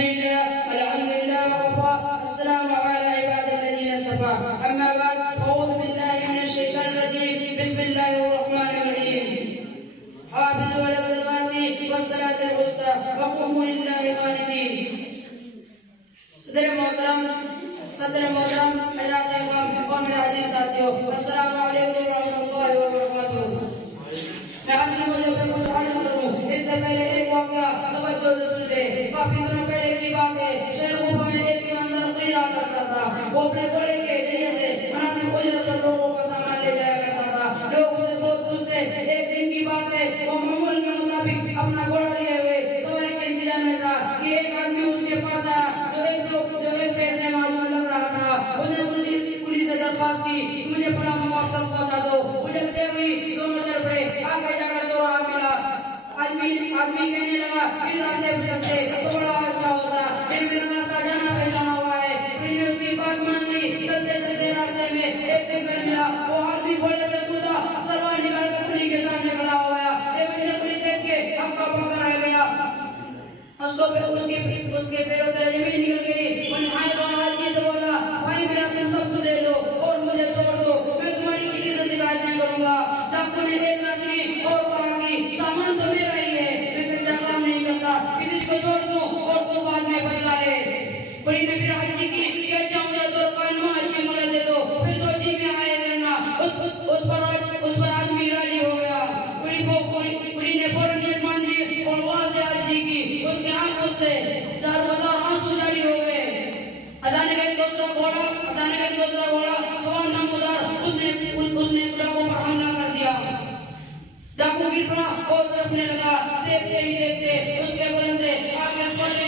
अल्हम्दुलिल्लाह अस्सलामु अला इबादिल्लज़ीना इस्तफ़ा अम्मा बाद अऊज़ु बिल्लाहि मिनश शैतानिर रजीम बिस्मिल्लाहिर रहमानिर रहीम हाफ़िज़ू अला सलावाति वस्सलातिल वुस्ता वक़ूमू लिल्लाहि क़ानितीन। सदर मोहतरम हज़रात इमाम और मेरे अज़ीज़ साथियों, अस्सलामु अलैकुम व रहमतुल्लाहि व बरकातुहू। मैं आज मुझे कुछ अर्ज़ करूँ इससे पहले एक वाक़या तवज्जो से सुन ले। काफी दिनों पहले की बात है। शेख ऊफा में एक ईमानदार क़रीरा करता था। वो अपने घोड़े के जरिए से मुनासिब उजरत पर लोगों का सामान ले जाया करता था। लोग उसे पूछते एक दिन की बात है, वो मामूल के मुताबिक अपना घोड़ा लिए हुए सवारी के इंतजार में था कि एक आदमी उसके पास आया जो एक पैर से मालूम लग रहा था। उसने पुलिस से दरख्वास्त की, मुझे फला मकाम तक पहुंचा दो। मुझे देर हुई, दोनों चल पड़े। आगे जाकर चौराहा मिला। आदमी कहने लगा इस रास्ते पर चलते तो बड़ा अच्छा होता, फिर मेरा रास्ता जाना पहचाना हुआ है। पुलिस ने उसकी बात मान ली। चलते चलते रास्ते में एक जंगल मिला। वो आदमी घोड़े से कूदा, तलवार निकाल कर पुलिस के सामने खड़ा हो गया। पुलिस देख के हक्का बक्का रह गया। उसके पैरों से जमीन निकल गई। हाजी से बोला, भाई मेरा तुम सब ले लो और मुझे छोड़ दो, मैं तुम्हारी किसी से शिकायत नहीं करूंगा। डाकू ने एक ना सुनी और कहा कि सामान तो मेरा ही है, लेकिन मैं काम नहीं करता, किसी को छोड़ दो और तो बाद में बदला ले। पुलिस ने फिर हाजी की अच्छा मुझे तो कानून की मोहलत दे दो, फिर तो जी में आए रहना। उस पर आदमी राजी हो गया। पुलिस ने फौरन नियत मान ली और वहां से हाजी की उसके आंखों से दारोमदार आंसू जारी हो गए। अचानक एक दूसरा घोड़ा सवार नमूदार उसने डाकू पर हमला कर दिया। डाकू गिर पड़ा और तड़पने लगा। देखते ही देखते उसके बदन से आग स्पष्ट